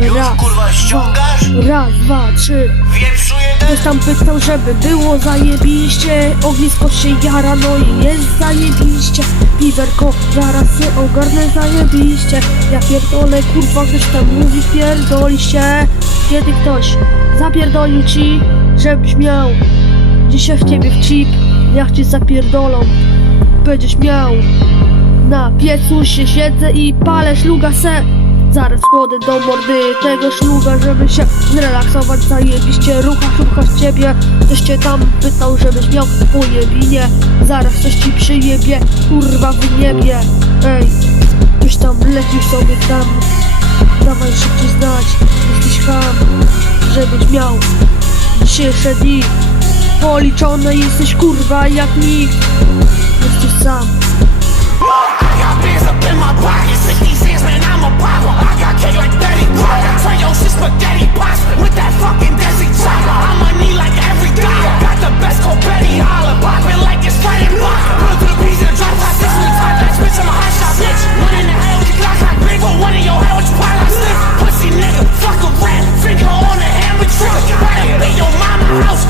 Już kurwa ściągasz? Raz, dwa, trzy. Wieprzu Ktoś tam pytał, żeby było zajebiście. Ognisko się jara, no i jest zajebiście. Piwerko, zaraz się ogarnę zajebiście. Ja pierdolę, kurwa, ktoś tam mówi pierdoli się. Kiedy ktoś zapierdolił ci, żebyś miał Dzisiaj w ciebie w chip, jak ci zapierdolą. Będziesz miał na piecu się siedzę i palę szluga se Zaraz chodzę do mordy tego szluga, żeby się zrelaksować. Zajebiście rucha, rucha z ciebie. Ktoś cię tam pytał, żebyś miał pojebinie Zaraz coś ci przyjebie, kurwa w niebie. Ej, ktoś tam lecił sobie tam. Dawaj szybciej znać, jesteś ham Żebyś miał dzisiejsze dni. Policzone jesteś kurwa jak nikt. Jesteś sam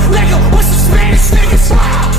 nigga, with some Spanish niggas.